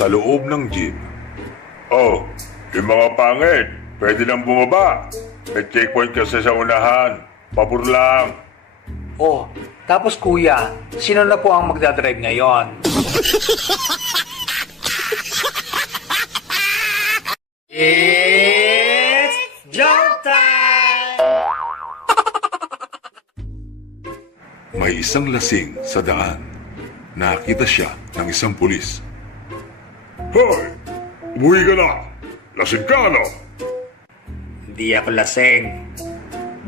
sa loob ng jeep. Oh, yung mga pangit, pwede lang bumaba. May checkpoint kasi sa unahan. Pabor lang. Oh, tapos kuya, sino na po ang magdadrive ngayon? It's jump time! May isang lasing sa daan. Nakita siya ng isang pulis. Hoy! Umuwi ka na! Lasing ka, ano? Hindi ako lasing.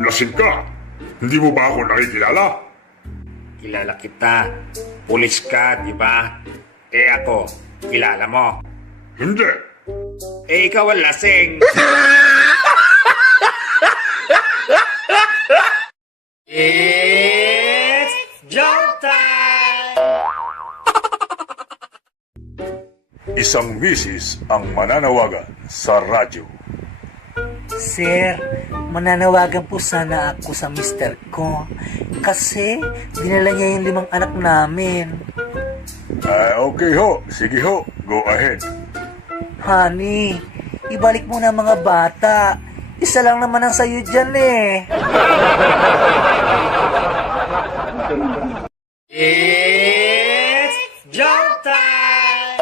Lasing ka! Hindi mo ba ako nakikilala? Kilala kita. Pulis ka, di ba? Eh ako, kilala mo. Hindi! Eh ikaw ang lasing. It's jump time! Isang misis ang mananawagan sa radyo. Sir, mananawagan po sana ako sa mister ko kasi dinala niya yung 5 anak namin. Okay ho. Sige ho. Go ahead. Honey, ibalik mo na mga bata. Isa lang naman ang sayo dyan eh. It's jump time!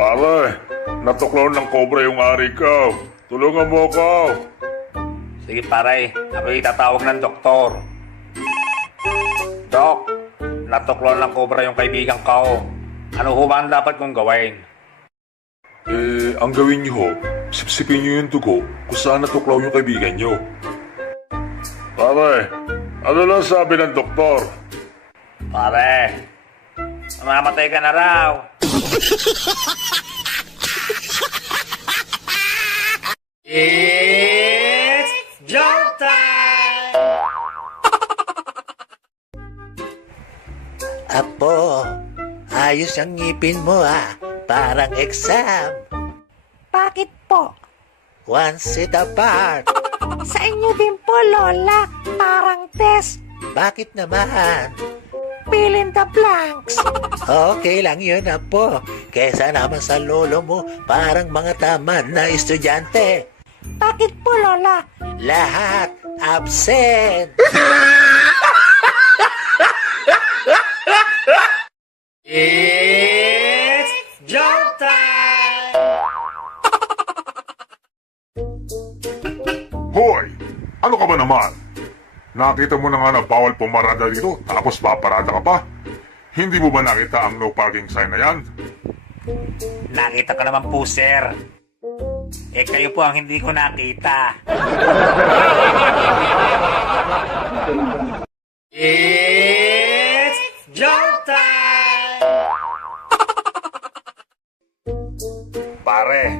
Pare, natuklaw ng kobra yung ari ko. Tulungan mo ko. Sige pare, ako itatawag ng doktor. Dok, natuklaw ng kobra yung kaibigan ko. Ano ho ba ang dapat kong gawin? Ang gawin niyo ho, sipsipin niyo yung dugo kung saan natuklaw yung kaibigan niyo. Pare, ano lang sabi ng doktor? Pare, mamamatay ka na raw. It's jump time! Apo, ayos ang ngipin mo ah. Parang exam. Bakit po? One seat apart. Sa inyo din po, Lola. Parang test. Bakit naman? Fill in the blanks. Okay lang yun, Apo. Kesa naman sa lolo mo, parang mga tamad na estudyante. Bakit po, Lola? Lahat absent. It's jump time! Hoy! Ano ka ba naman? Nakita mo na nga na bawal pumarada dito, tapos paparada ka pa? Hindi mo ba nakita ang no parking sign na yan? Nakita ko naman po, sir. Eh kayo po ang hindi ko nakita. It's jump time! Pare,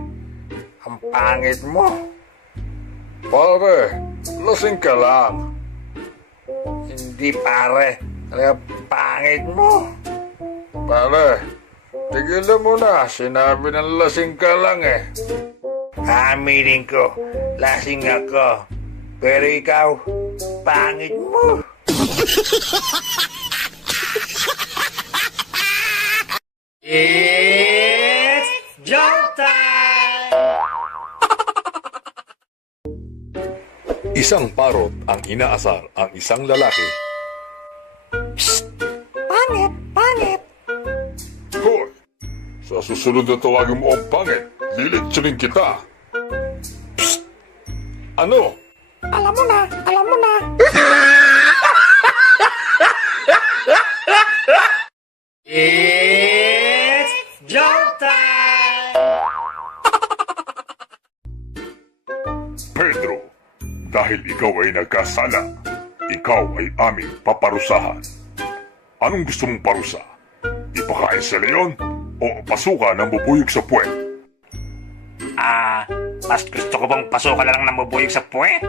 ang pangit mo. Pare, lasing ka lang. Hindi pare, talaga pangit mo. Pare, tigilan mo na. Sinabi ng lasing ka lang eh. Aminin ko, lasing ako. Pero ikaw, pangit mo. It's jump time! Isang parot ang inaasar ang isang lalaki. Pangit, pangit. Hoy! Sa susunod na tawagin mo ang pangit, lilitsinin kita. Psst! Ano? Alam mo na, alam mo na. It's jump time! Pedro, dahil ikaw ay nagkasala, ikaw ay aming paparusahan. Anong gusto mong parusa? Ipakain sa leon o pasukan ng bubuyog sa puwet? Mas gusto ko bang pasukan na lang ng bubuyog sa puwet?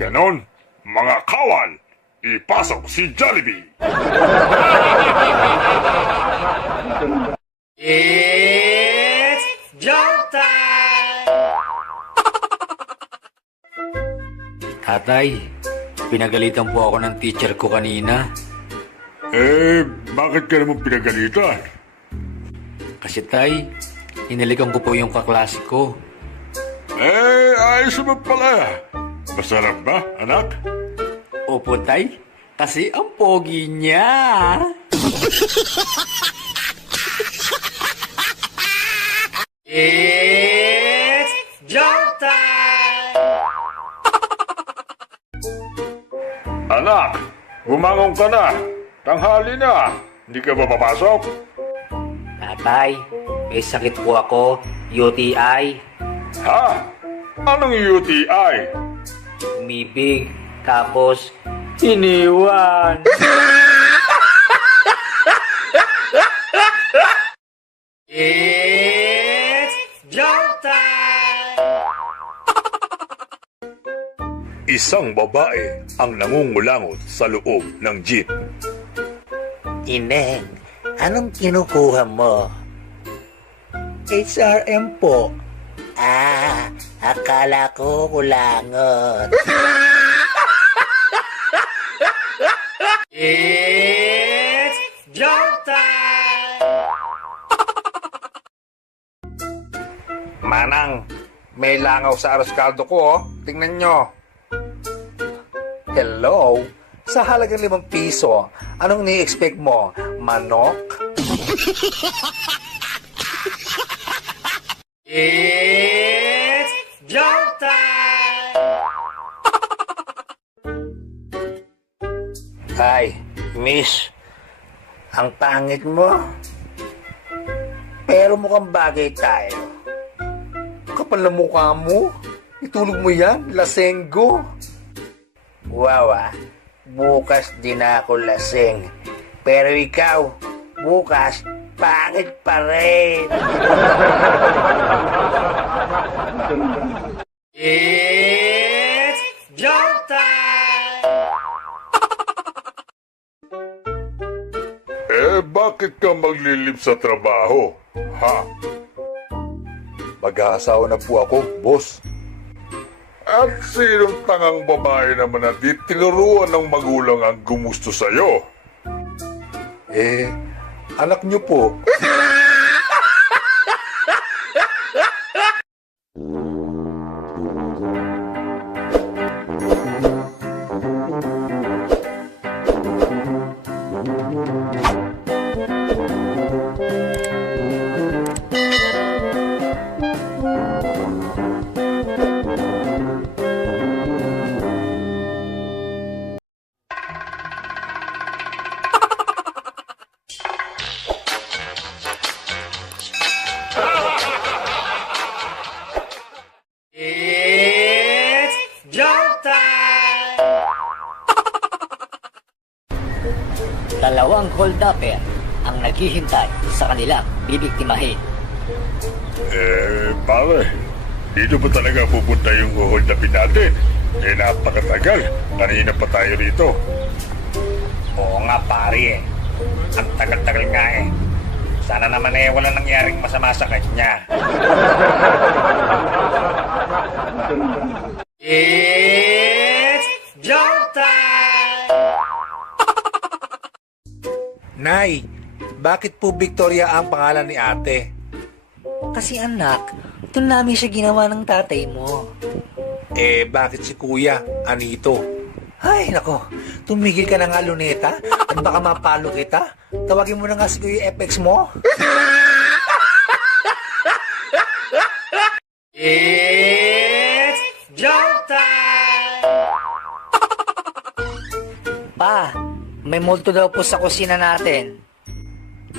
Ganon, mga kawal, ipasok si Jollibee! It's jump time! Tatay, pinagalitan po ako ng teacher ko kanina. Bakit ka naman pinagalitan? Kasi tay, hinalikan ko po yung kaklase ko. Ayos naman pala. Masarap ba, anak? Opo tay, kasi ang pogi niya. It's joke time! Anak, bumangon ka na. Tanghali na. Hindi ka ba papasok? Tatay, may sakit po ako, UTI. Ha? Anong UTI? Umibig, tapos iniwan. It's joke time! Isang babae ang nangungulangot sa loob ng jeep. Ineng, anong kinukuha mo? HRM po. Akala ko kulangot. It's joke time! Manang, may langaw sa aros kaldo ko, oh. Tingnan nyo. Hello? Sa halagang 5 piso, anong ni-expect mo? Manok? It's joke time! Ay, miss. Ang pangit mo. Pero mukhang bagay tayo. Kapal na mukha mo. Itulog mo yan, lasenggo. Wawa, bukas din ako laseng. Pero ikaw, bukas, pangit pa rin. It's joke time! Bakit ka maglilib sa trabaho? Ha? Mag-aasawa na po ako, boss. At sinong tangang babae naman na di tinuruan ng magulang ang gumusto sa'yo? Anak niyo po. It's joke time! Dalawang hold-upper ang naghihintay sa kanilang bibiktimahin. Pare, dito ba talaga pupunta yung hold upin natin? Napakatagal. Kanina pa tayo rito. Oo nga pare eh. Ang tagal-tagal nga eh. Sana naman wala nangyaring masama sa kanya. It's joke time! Nay, bakit po Victoria ang pangalan ni ate? Kasi anak, doon namin siya ginawa ng tatay mo. Bakit si kuya, Anito? Ay, nako, tumigil ka na nga, Luneta, at baka mapalo kita. Tawagin mo na nga si Kuya FX mo. It's joke time! Pa, may multo daw po sa kusina natin.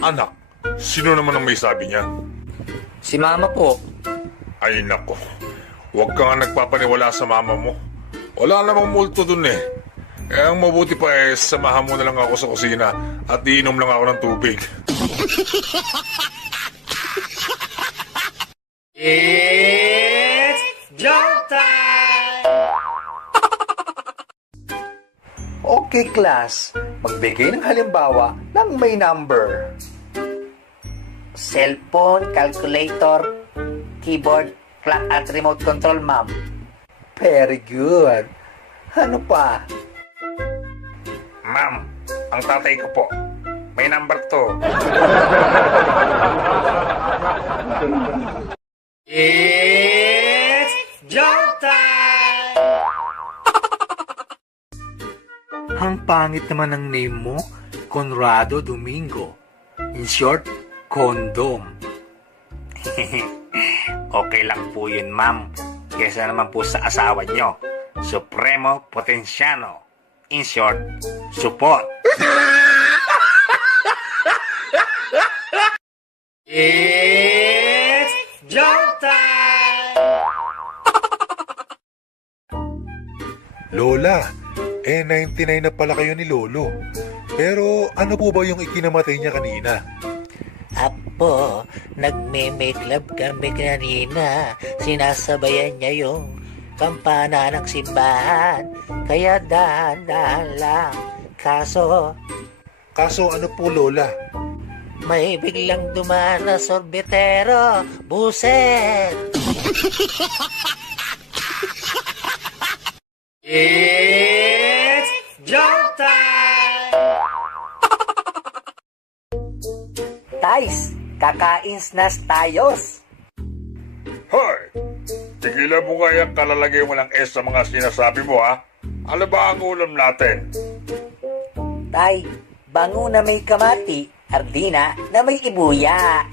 Anak, sino naman ang may sabi niya? Si mama po. Ay nako, huwag ka nga nagpapaniwala sa mama mo. Wala namang multo dun eh. Ang mabuti pa samahan mo na lang ako sa kusina at iinom lang ako ng tubig. It's joke time! Okay, class. Magbigay ng halimbawa ng may number. Cellphone, calculator, keyboard, clock at remote control, ma'am. Very good. Ano pa? Ma'am, ang tatay ko po, May number 2. It's joke time! Ang pangit naman ng name mo, Conrado Domingo. In short, Condom. Okay lang po yun, ma'am. Kesa naman po sa asawa nyo, Supremo Potenciano. In short, support. It's joke time! Lola, 99 na pala kayo ni Lolo. Pero ano po ba yung ikinamatay niya kanina? Apo, nagme-make love kami kanina. Sinasabayan niya yung kampana ng simbahan. Kaya dahan-dahan lang. Kaso, Ano po, Lola? may biglang dumaan na sorbetero. Buset! It's joke time! Guys, kakain snacks tayos. Hoy! Tigilan mo nga yung kalalagay mo ng S sa mga sinasabi mo, ha? Ano ba ang ulam natin? Tay, bango na may kamati, ardina na may ibuya.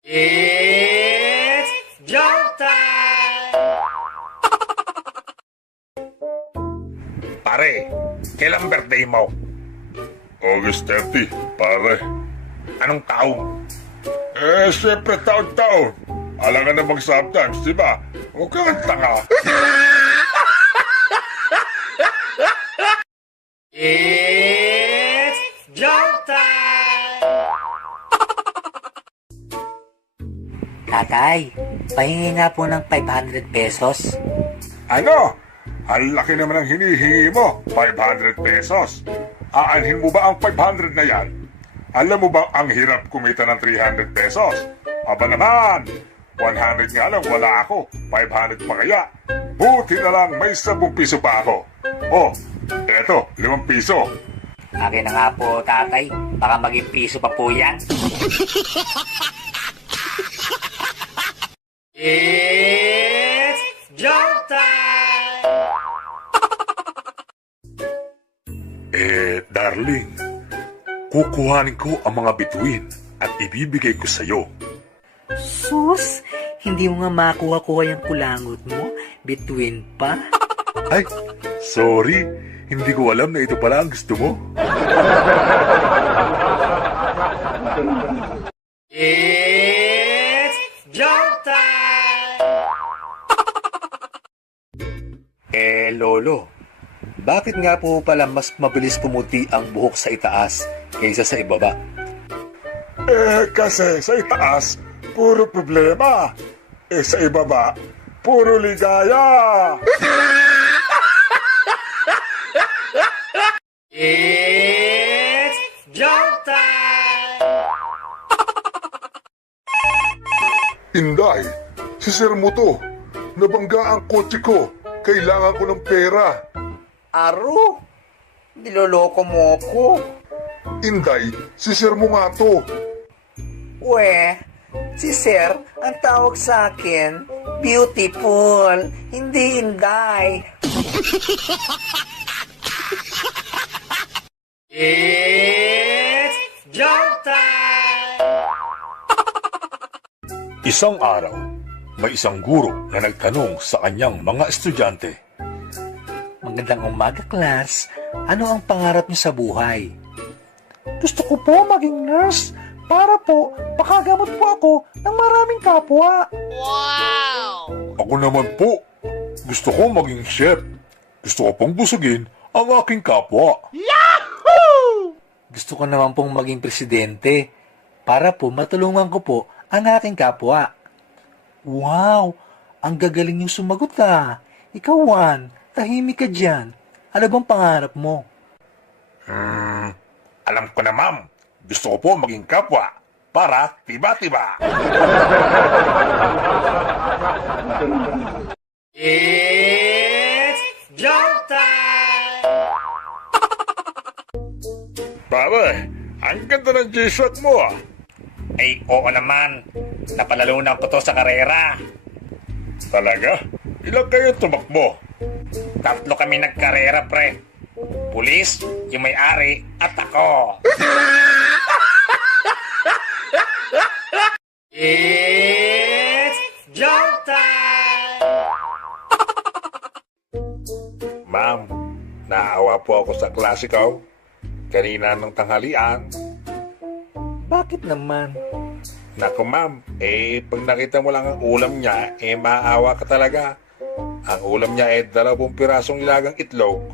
It's joke time! Pare, kailang birthday mo? August 30, pare. Anong taon? Siyempre taon-taon. Alam ka na mag-sometimes, di ba? Huwag kang tanga. It's joke time! Tatay, pahingi nga po ng 500 pesos. Ano? Ang laki naman ang hinihingi mo, 500 pesos. Aanhin mo ba ang 500 na yan? Alam mo ba ang hirap kumita ng 300 pesos? Aba naman, 100 nga lang wala ako, 500 pa kaya. Buti na lang may 10 piso pa ako. Oh, eto, 5 piso. Akin na nga po, tatay. Baka maging piso pa po yan. It's joke time! Darling, kukuhanin ko ang mga bituin at ibibigay ko sa'yo. Sus, hindi mo nga makuha-kuha yung kulangot mo? Between pa? Ay, sorry, hindi ko alam na ito pala ang gusto mo. It's joke time! Lolo, bakit nga po pala mas mabilis pumuti ang buhok sa itaas kaysa sa ibaba? Kasi sa itaas, puro problema. Sa ibaba, puro ligaya. It's joke time! Inday, si Sir mo to. Nabangga ang kotse ko. Kailangan ko ng pera. Aro? Niloloko mo ko. Inday, si Sir mo nga to. We, si Sir, ang tawag sa akin, beautiful, hindi inday. It's joke time! Isang araw, may isang guro na nagtanong sa kanyang mga estudyante. Magandang umaga, class. Ano ang pangarap niyo sa buhay? Gusto ko po maging nurse para po makagamot po ako ng maraming kapwa. Ako naman po, gusto ko maging chef. Gusto ko pong busugin ang aking kapwa. Gusto ko naman pong maging presidente para po matulungan ko po ang aking kapwa. Wow! Ang gagaling yung sumagot ka. Ikaw, Juan, tahimik ka dyan. Ano bang pangarap mo? Alam ko na, ma'am. Gusto ko po maging kapwa para tiba-tiba. It's joke time! pare. Ang ganda ng G-Shock mo ah. Ay, oo naman. Napalalunan ko to sa karera. Talaga? Ilang kayo tumakbo? 3 kami nagkarera, pre. Pulis, yung may-ari, at ako. It's jump time! Ma'am, naawa po ako sa klase ko. Kanina nung tanghalian. Bakit naman? Naku ma'am, pag nakita mo lang ang ulam niya, maawa ka talaga. Ang ulam niya 20 pirasong nilagang itlog.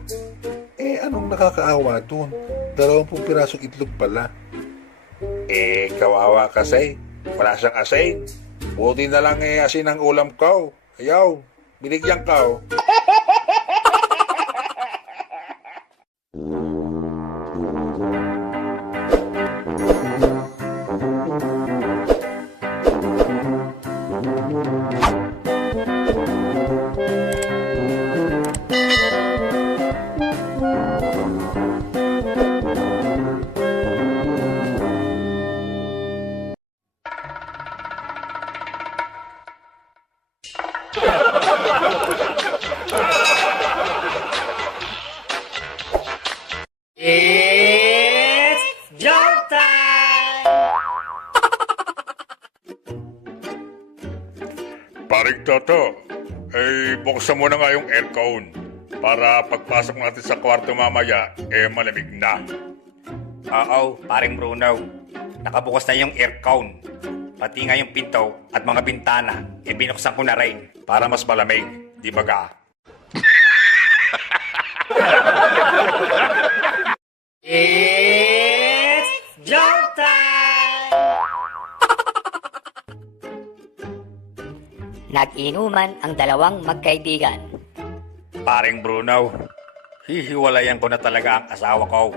Anong nakakaawa dun? 20 pirasong itlog pala. Kawawa kasi. Wala siyang asin. Buti na lang asin ang ulam ko. Ayaw, binigyan ko. It's jump time! Paring Toto, buksan mo na nga yung aircon para pagpasok natin sa kwarto mamaya, malamig na. Oo, paring Bruno. Nakabukas na yung aircon. Pati nga yung pinto at mga bintana, binuksan ko na rin para mas malamig. Di ba ga? It's jump time! Nag-inuman ang dalawang magkaibigan. Paring Bruno, hihiwalayan ko na talaga ang asawa ko.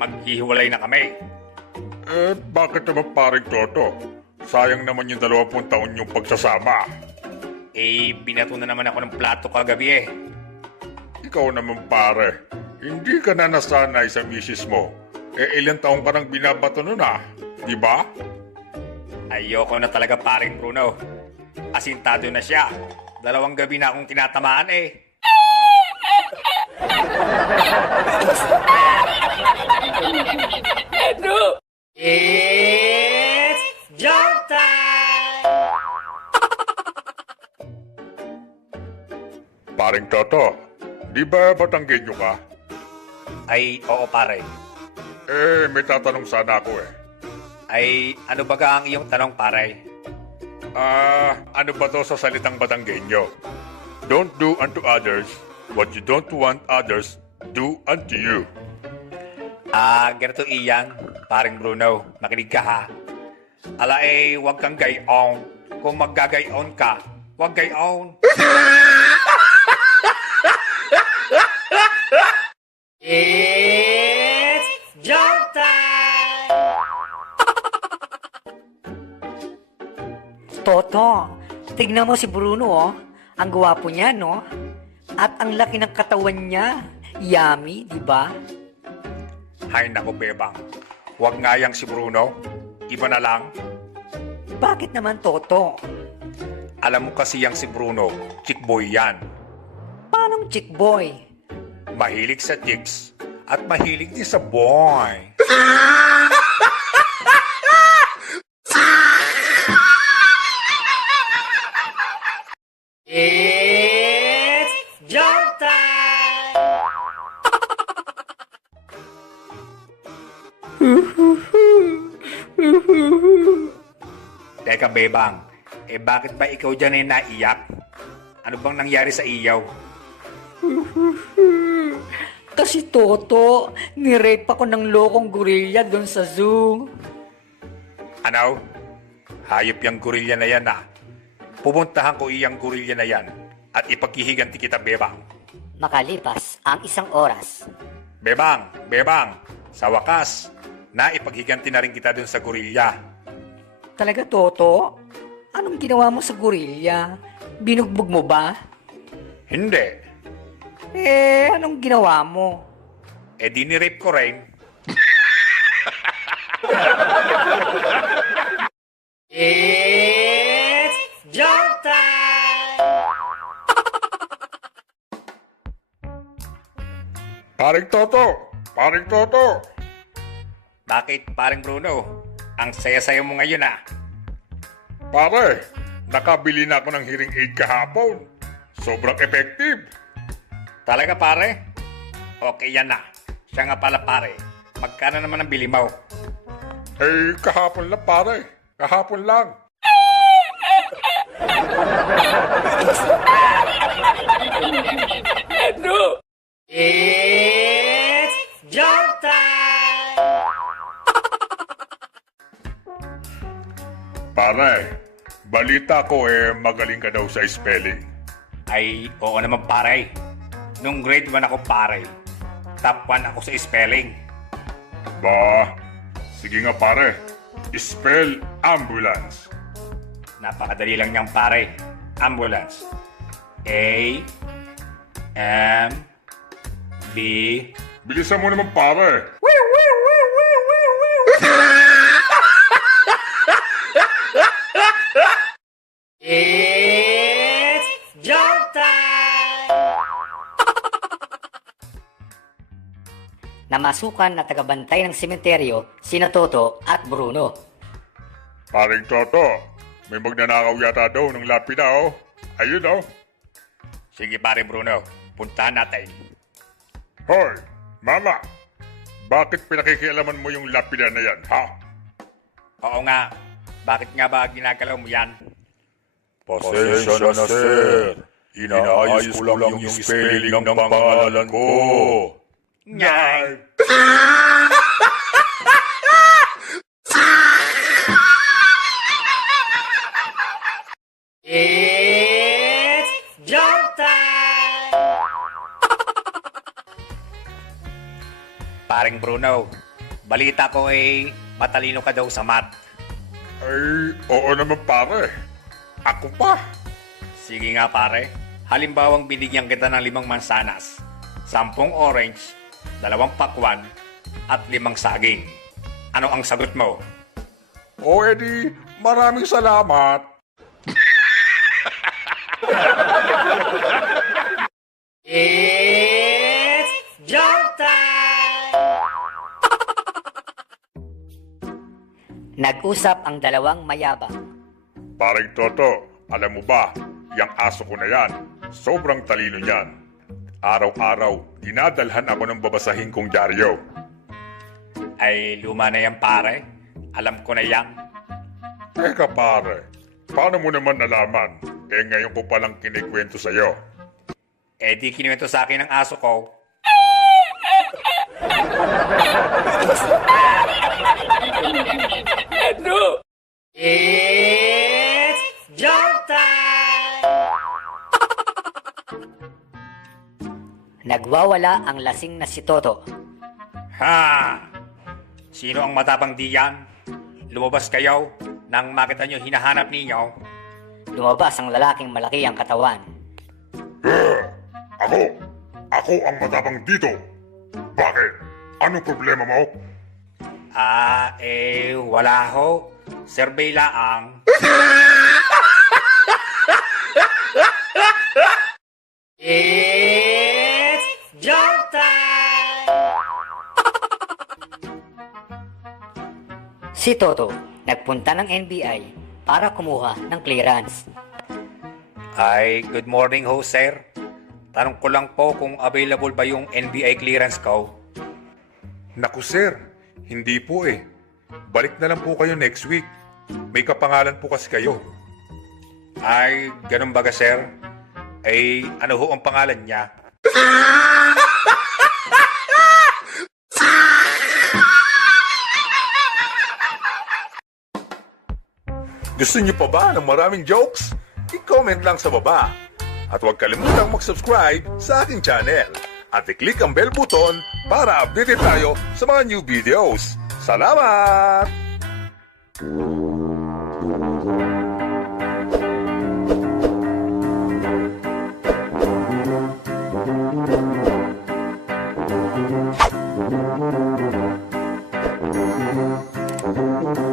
Maghihiwalay na kami. Bakit naman paring Toto? Sayang naman yung 20 taon yung pagsasama. Binato na naman ako ng plato kagabi. Ikaw naman pare, hindi ka na nasanay sa misis mo. Ilang taong ka nang binabato nun di ba? Ayoko na talaga paring Bruno. Asintado na siya. 2 gabi na akong tinatamaan It's jump time! Paring Toto, di ba Batanggenyo ka? Ay, oo pare. May tatanong sana ako Ay, ano ba ka ang iyong tanong pare? Ano ba to sa salitang Batanggenyo? Don't do unto others what you don't want others do unto you. Ganito iyang, paring Bruno. Makinig ka ha. Ala wag kang gayon. Kung maggagayon ka, wag gayon. It's jump time! Toto, tignan mo si Bruno, oh. Ang gwapo niya, no? At ang laki ng katawan niya. Yummy, di ba? Hay nako, Bebang. Wag nga yang si Bruno. Iba na lang. Bakit naman, Toto? Alam mo kasi yang si Bruno, chick boy yan. Paanong chick boy? Mahilig sa chicks at mahilig din sa boy. It's jump time! Teka, Bebang. Bakit ba ikaw dyan naiyak? Ano bang nangyari sa iyaw? Kasi Toto, nirape ako ng lokong gorilla doon sa zoo. Ano? Hayop yung gorilla na yan Pupuntahan ko iyang gorilla na yan at ipaghihiganti kita, Bebang. Makalipas ang 1 oras. Bebang, sa wakas, naipaghiganti na rin kita dun sa gorilla. Talaga, Toto? Anong ginawa mo sa gorilla? Binugbog mo ba? Hindi. Anong ginawa mo? Dinirape ko rin. It's joke time! Paring Toto! Paring Toto! Bakit, paring Bruno? Ang saya-saya mo ngayon ah. Pare, nakabili na ako ng hearing aid kahapon. Sobrang effective. Talaga pare? Okay yan na. Siya nga pala pare. Magkano naman ang bili mo? Eh, kahapon lang pare. Kahapon lang. It's joke time! Pare, balita ko magaling ka daw sa spelling. Ay, oo naman pare. Nung grade 1 ako pare. Top 1 ako sa spelling. Ba, sige nga pare. Spell ambulance. Napakadali lang niyang pare. Ambulance. A M B Bilisan mo naman pare. It's joke time! Namasukan na tagabantay ng sementeryo sina Toto at Bruno. Paring Toto, may magnanakaw yata daw ng lapida oh. Ayun oh. Sige pare Bruno. Puntahan natin. Hoy, mama. Bakit pinakikialaman mo yung lapida na yan, ha? Oo nga. Bakit nga ba ginagalaw mo yan? Pasensya na, sir. Inaayos ko lang yung spelling ng pangalan ko. Nyay! It's joke time! Paring Bruno, balita ko matalino ka daw sa math. Ay, oo naman pare. Ako pa. Sige nga pare, halimbawang binigyan kita ng 5 mansanas, 10 orange, 2 pakwan, at 5 saging. Ano ang sagot mo? O edi, maraming salamat. It's joke time! Nag-usap ang dalawang mayabang. Paring Toto, alam mo ba, yung aso ko na yan, sobrang talino niyan. Araw-araw, dinadalhan ako ng babasahin kong dyaryo. Ay, luma na yan pare. Alam ko na yan. Teka pare, paano mo naman nalaman? Ngayon ko palang kinikwento sa'yo. Di kinuwento sa akin ng aso ko. It's joke time! Nagwawala ang lasing na si Toto. Ha! Sino ang matapang diyan? Lumabas kayo nang makita nyo hinahanap ninyo. Lumabas ang lalaking malaki ang katawan. Ako! Ako ang matapang dito! Bakit? Anong problema mo? Wala ho. Survey laang. It's joke time! Si Toto nagpunta ng NBI para kumuha ng clearance. Ay, good morning ho, sir. Tanong ko lang po kung available ba yung NBI clearance ko. Naku sir, hindi po eh. Balik na lang po kayo next week. May kapangalan po kasi kayo. Ay, ganun baga, sir? Ano ho ang pangalan niya? Gusto niyo pa ba ng maraming jokes? I-comment lang sa baba. At huwag kalimutang mag-subscribe sa aking channel. At i-click ang bell button para updated tayo sa mga new videos. Salamat! Thank you.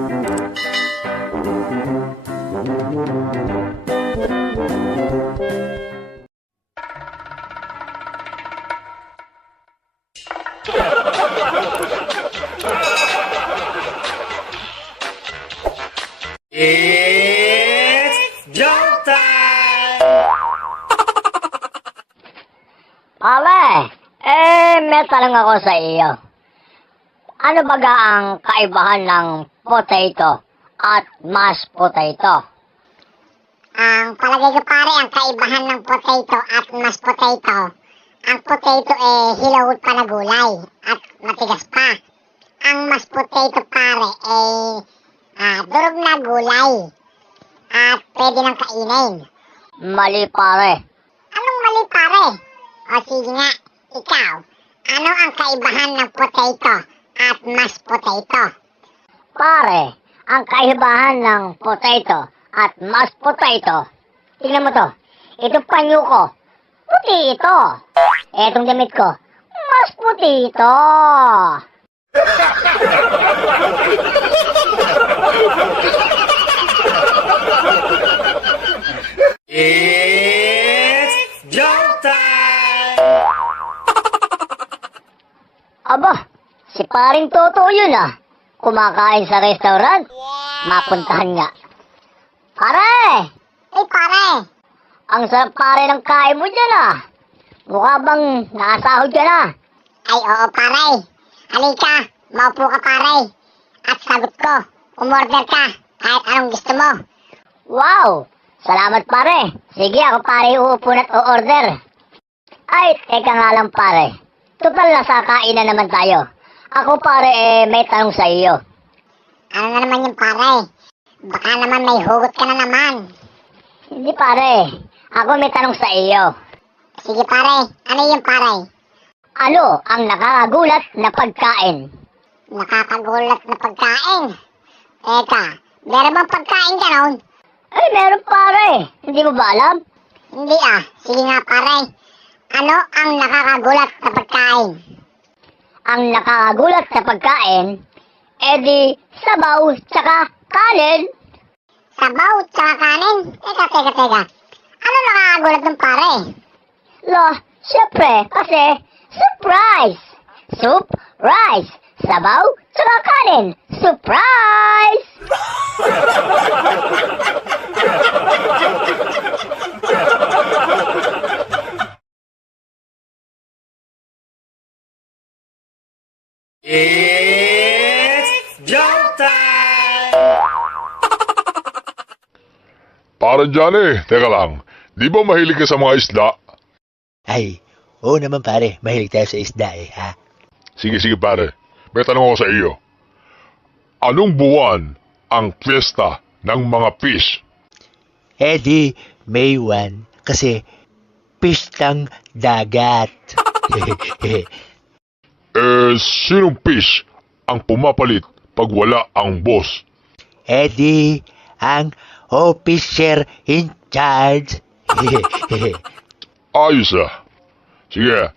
Pare, may tanong ako sa iyo. Ano baga ang kaibahan ng potato at mashed potato? Ang palagay ko pare, ang kaibahan ng potato at mashed potato, ang potato hilawod pa na gulay at matigas pa. Ang mashed potato pare durog na gulay at pwede nang kainin. Mali pare. Anong mali pare? O sige nga, ikaw, ano ang kaibahan ng potato at mashed potato? Pare, ang kaibahan ng potato at mashed potato. Tingnan mo to. Itong panyo ko, puti ito. Etong damit ko, mas puti ito. Aba, si paring Toto yun ah. Kumakain sa restaurant. Mapuntahan nga. Pare! Pare, Ang sarap pare ng kain mo dyan ah. Mukha bang nakasahod ka na? ay oo pare. Halika, maupo ka pare. At sagot ko, umorder ka kahit anong gusto mo. Wow! Salamat pare. Sige ako pare uupo na't o-order. Ay, teka nga lang pare. Total nasa kainan naman tayo. Ako pare may tanong sa iyo. Ano na naman yung pare? Baka naman may hugot ka na naman. Hindi pare. Ako may tanong sa iyo. Sige pare, ano yung pare? Ano ang nakakagulat na pagkain? Nakakagulat na pagkain. Teka, meron bang pagkain ka nun? Ay, meron pare. Hindi mo ba alam? Hindi ah, sige nga pare. Ano ang nakakagulat na pagkain? Ang nakakagulat na pagkain, edi sabaw tsaka kanin. Sabaw tsaka kanin? Teka. Ano nakakagulat ng pare? Lo, syempre, kasi surprise! Soup, rice, sabaw, tsaka kanin. Surprise! Parang Johnny, teka lang. Di ba mahilig ka sa mga isda? Ay, oo naman pare, mahilig tayo sa isda ha. Sige pare, may tanong ako sa iyo. Anong buwan ang piyesta ng mga fish? Di, May 1, kasi pistang dagat. Sinong fish ang pumapalit pag wala ang boss? Di, ang officer in charge. Ayos ah. Sige,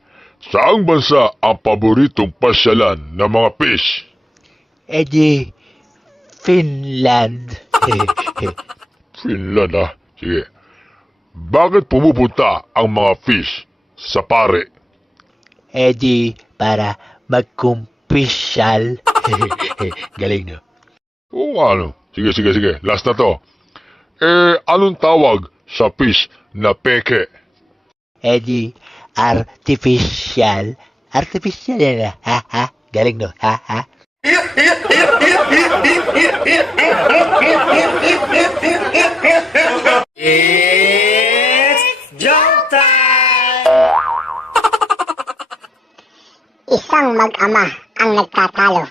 saang bansa ang paboritong pasyalan ng mga fish? Di, Finland. Finland ah. Sige. Bakit pumupunta ang mga fish sa pare? Di, para magkumpisyal. Galing no? Oo ano. Sige. Last na to. Anong tawag sa fish na peke? Di, artificial. Artificial yan ha? Galing no? Ha? Isang mag-ama ang nagtatalo.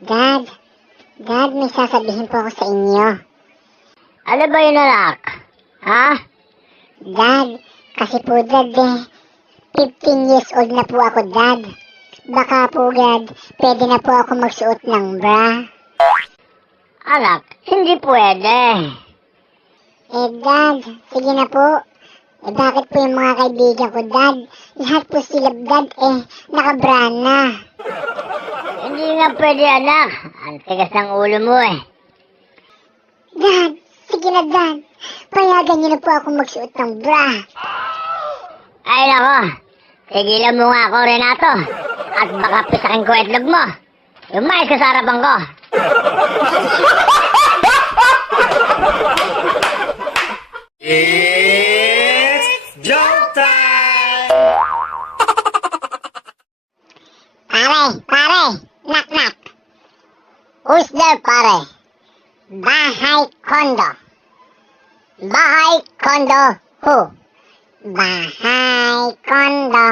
Dad, may sasabihin po ako sa inyo. Ano ba yun anak? Ha? Dad, kasi po dad 15 years old na po ako dad. Baka po dad, pwede na po ako magsuot ng bra. Anak, hindi pwede. Dad, sige na po. Bakit po yung mga kaibigan ko dad? Lahat po sila dad nakabra na. Hindi nga pwede anak. Ang tigas ng ulo mo eh. Dad, sige na dad. Payagan niyo na po ako magsuot ng bra. Ay nako. Tigilan mo nga ako Renato. At baka pisakin ko itlog mo. Lumayas ka sa harapan ko. It's joke time! Pare, knock knock. Who's there, pare? Bahay kondo. Bahay kondo who? Bahay kondo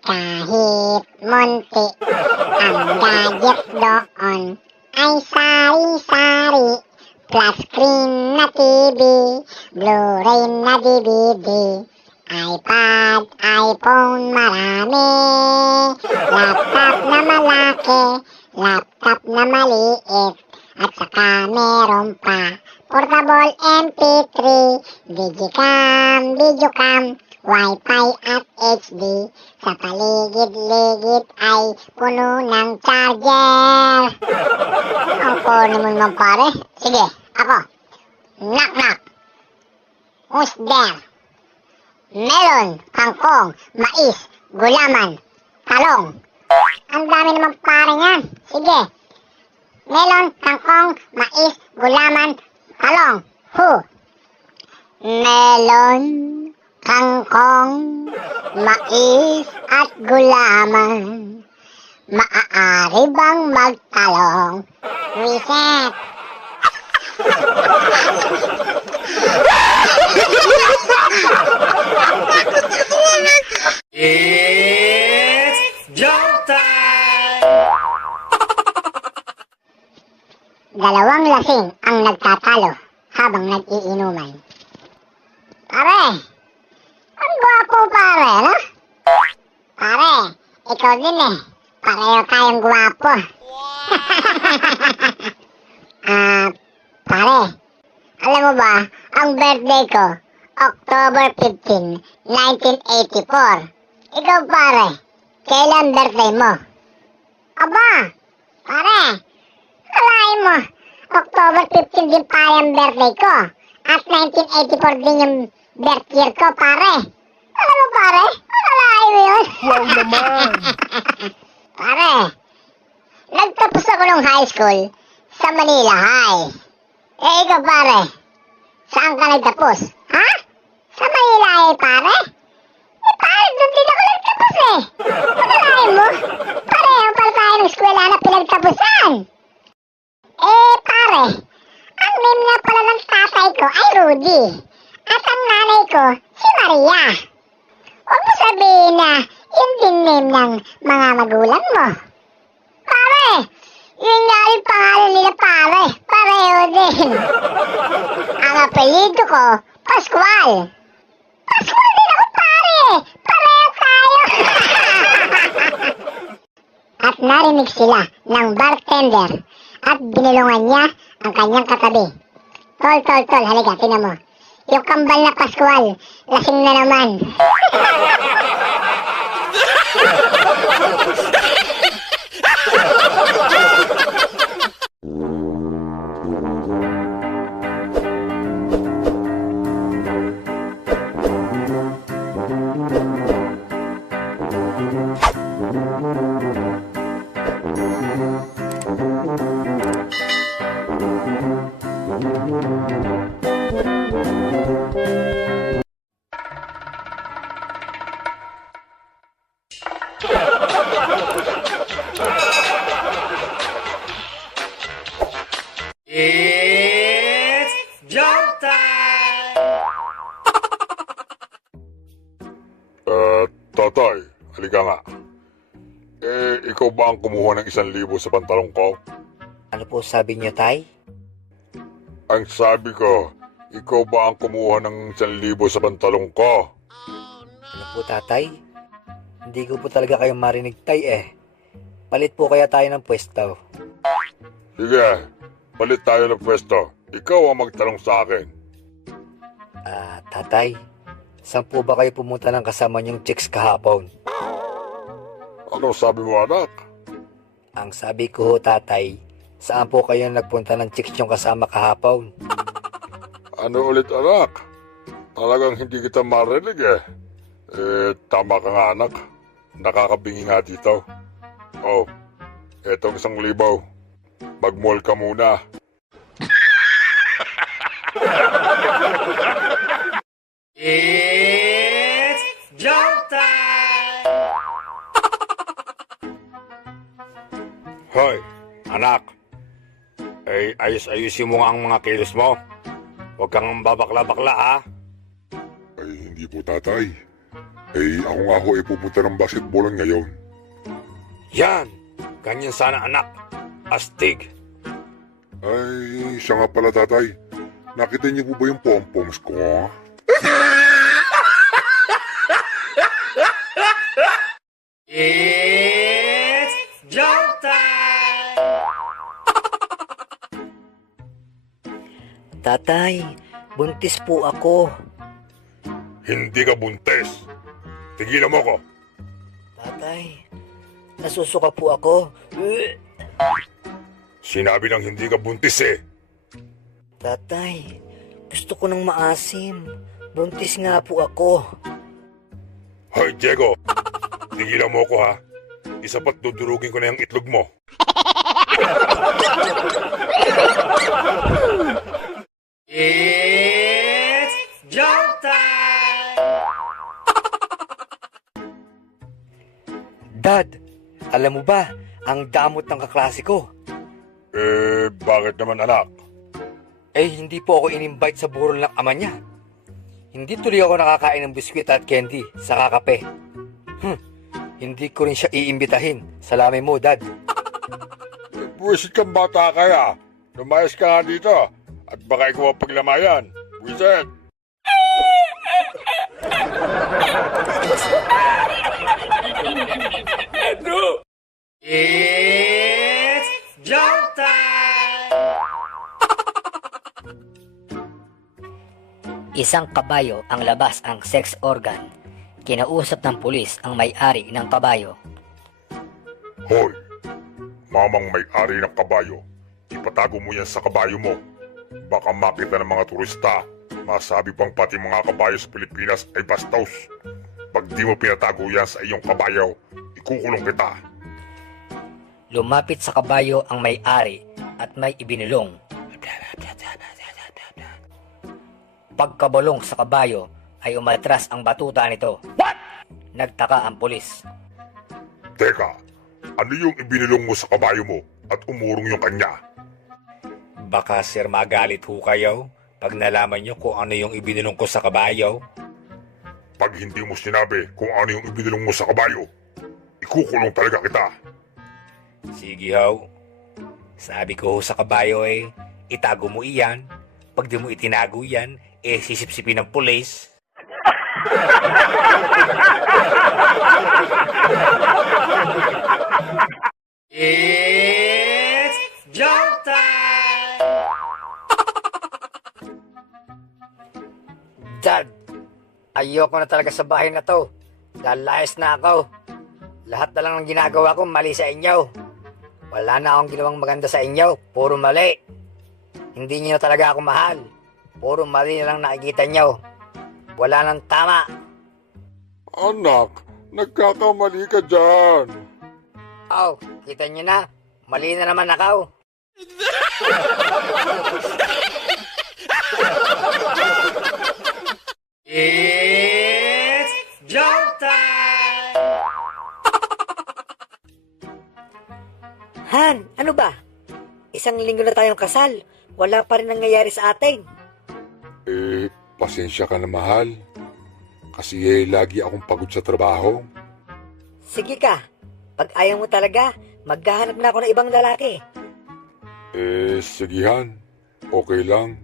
kahit munti. Ang gadget doon ay sari-sari. Flat screen na TV, Blu-ray na DVD, iPad, iPhone marami, laptop na malaki, laptop na maliit, at saka meron pa portable MP3, Digicam, Wi-Fi at HD. Sa paligid-ligid ay puno ng charger. Ang corny mo naman, pare. Sige, ako. Knock knock. Who's there? Melon, kangkong, mais, gulaman, talong. Ang dami naman, pare, yan. Sige. Melon, kangkong, mais, gulaman, talong. Who? Melon, kangkong, mais at gulaman. Maaari bang magtalong? Reset. It's joke time! Dalawang lasing ang nagtatalo habang nag-iinuman. Pare! Ang gwapo, pare, no? Pare, ikaw din eh. Pareho tayong gwapo. Pare, alam mo ba, ang birthday ko, October 15, 1984. Ikaw, pare, kailan birthday mo? Aba, pare, alain mo, October 15 din pa yung birthday ko. At 1984 din yung birth year ko, pare. Alam mo, pare, alain mo yun. Wow naman! Pare, nagtapos ako ng high school sa Manila High. Eh, ikaw, pare, saan ka nagtapos? Ha? Sa Manila High, pare? Eh, pare, doon din ako nagtapos eh. Pagkalain mo, pareho pala tayo ng eskwela na pinagtapusan. Eh, pare, ang name nga pala ng tatay ko ay Rudy. At ang nanay ko, si Maria. Huwag mo sabihin na yun din name ng mga magulang mo. Pare, yun nga yung pangalan nila, pare. Pareho din. Ang apelido ko, Pascual. Pascual din ako, pare. Pareho tayo. At narinig sila ng bartender at binulungan niya ang kanyang katabi. Tol, halika, tingnan mo. Yung kambal na Pascual, lasing na naman. It's joke time! Tatay, halika nga. Ikaw ba ang kumuha ng 1,000 sa pantalong ko? Ano po sabi niyo, Tay? Ang sabi ko, ikaw ba ang kumuha ng 1,000 sa pantalong ko? Ano po, Tatay? Hindi ko po talaga kayo marinig, Tay eh. Palit po kaya tayo ng pwesto. Sige, palit tayo ng pwesto. Ikaw ang magtanong sa akin. Tatay, saan po ba kayo pumunta ng kasama niyong chicks kahapon? Ano sabi mo, anak? Ang sabi ko, Tatay, saan po kayo nagpunta ng chicks niyong kasama kahapon? Ano ulit, anak? Talagang hindi kita marinig eh. Tama ka nga, anak. Nakakabingi nga dito. Oh, etong 1,000. Mag-mall ka muna. It's joke time! Hoy, anak. Ay, ayos-ayusin mo nga ang mga kilos mo. Huwag kang babakla-bakla, ha? Ay, hindi po tatay. Ako nga ho ay pupunta ng basketballan ngayon. Yan! Ganyan sana, anak. Astig. Ay, siya nga pala tatay. Nakita niyo po ba yung pom-poms ko? It's joke time! Tatay, buntis po ako. Hindi ka buntes. Tigilan mo ko. Tatay, nasusuka po ako. Sinabi ng hindi ka buntis eh. Tatay, gusto ko ng maasim. Buntis nga po ako. Hoy, Diego. Tigilan mo ko ha. Isa pa't dudurugin ko na yung itlog mo. It's joke time! Dad, alam mo ba, ang damot ng kaklase ko. Bakit naman anak? Hindi po ako in-invite sa burol ng ama niya. Hindi tuloy ako nakakain ng biskwit at candy sa kakape. Hindi ko rin siya iimbitahin. Salamin mo, Dad. Buwisit kang bata kaya. Lumayas ka nga dito. At baka ikaw ang paglamayan. Buwisit! It's joke time! Isang kabayo ang labas ang sex organ. Kinausap ng pulis ang may-ari ng kabayo. Hoy! Mamang may-ari ng kabayo. Ipatago mo yan sa kabayo mo. Baka makita ng mga turista. Masabi pang pati mga kabayo sa Pilipinas ay bastos. Pag di mo pinatago yan sa iyong kabayo, ikukulong kita. Lumapit sa kabayo ang may-ari at may ibinulong. Pagkabalong sa kabayo ay umatras ang batuta nito. What? Nagtaka ang pulis. Teka, ano yung ibinulong mo sa kabayo mo at umurong yung kanya? Baka sir magalit ho kayo pag nalaman nyo kung ano yung ibinulong ko sa kabayo. Pag hindi mo sinabi kung ano yung ibinulong mo sa kabayo, ikukulong talaga kita. Sige ho. Sabi ko ho sa kabayo itago mo iyan. Pag di mo itinago yan, sisipsipin ng pulis. It's joke time! Dad, ayoko na talaga sa bahay na to. Lalayas na ako. Lahat na lang ng ginagawa ko mali sa inyo. Wala na akong ginawang maganda sa inyo. Puro mali. Hindi niyo na talaga ako mahal. Puro mali na lang nakikita niyo. Wala nang tama. Anak, nagkakamali ka dyan. Oh, kita niyo na. Mali na naman ako. It's joke time! Han, ano ba? Isang linggo na tayong kasal. Wala pa rin nangyayari sa atin. Pasensya ka na mahal. Kasi lagi akong pagod sa trabaho. Sige ka. Pag ayaw mo talaga, maghahanap na ako ng ibang lalaki. Sigihan. Okay lang.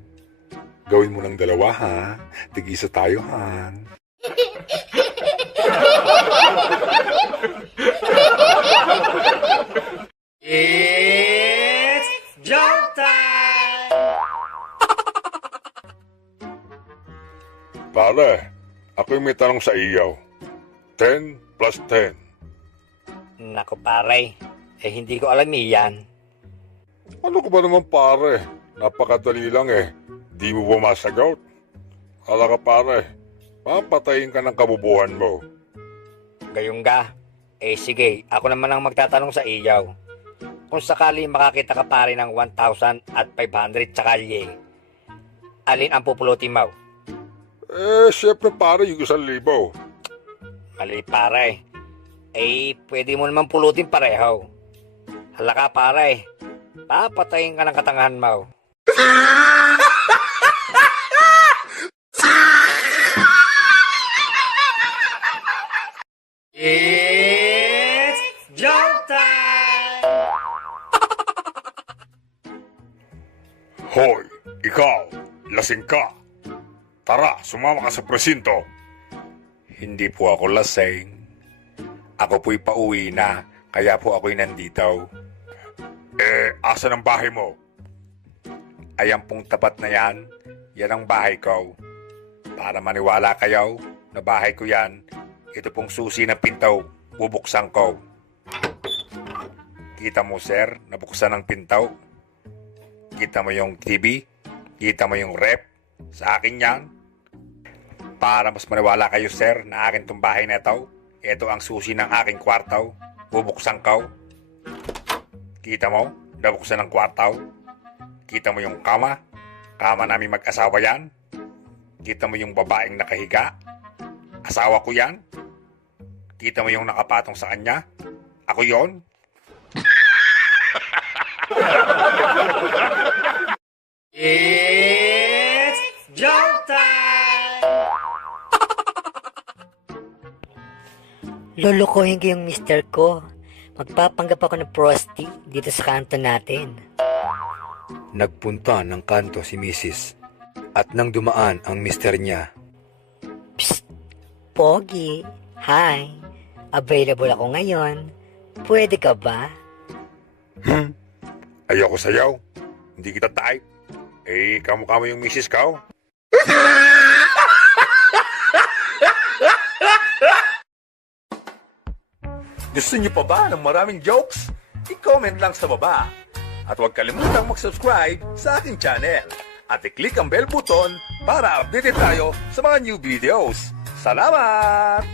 Gawin mo ng 2, ha? Tig-isa tayo, Han. It's joke time! Pare, ako yung may tanong sa iyo. 10 plus 10. Naku pare, hindi ko alam yan. Ano ko ba naman pare? Napakadali lang eh. Di mo ba masagot? Ala ka pare, papatayin ka ng kabubuhan mo. Gayong ga, Eh sige, ako naman ang magtatanong sa iyaw. Kung sakali makakita ka pare ng 1,000 at 500 tsakalye, alin ang pupulutin mo? Syempre pare, yung 1,000. Mali pare. Eh, pwede mo naman pulutin pareho. Hala ka pare, papatayin ka ng katangahan mo. It's joke time! Hoy, ikaw, lasing ka. Tara, sumama ka sa presinto. Hindi po ako lasing. Ako po'y pauwi na, kaya po ako'y nandito. Asan ang bahay mo? Ayan pong tapat na yan, yan ang bahay ko. Para maniwala kayo na bahay ko yan, ito pong susi ng pinto, bubuksan ko. Kita mo sir, nabuksan ang pinto. Kita mo yung TV, kita mo yung rep, sa akin yan. Para mas maniwala kayo sir na akin tong bahay na ito, ito ang susi ng aking kwarto, bubuksan ko. Kita mo, nabuksan ang kwarto. Kita mo yung kama, kama namin mag-asawa yan. Kita mo yung babaeng nakahiga, asawa ko yan. Kita mo yung nakapatong sa kanya, ako yon. It's joke time! Lulukuhin ko yung mister ko. Magpapanggap ako ng prosti dito sa kanto natin. Nagpunta ng kanto si Mrs. at nang dumaan ang mister niya. Pogi, hi. Available ako ngayon. Pwede ka ba? Ayoko sayaw. Hindi kita type. Kamukha mo yung misis ko. Gusto niyo pa ba ng maraming jokes? I-comment lang sa baba. At huwag kalimutang mag-subscribe sa aking channel. At i-click ang bell button para updated tayo sa mga new videos. Salamat!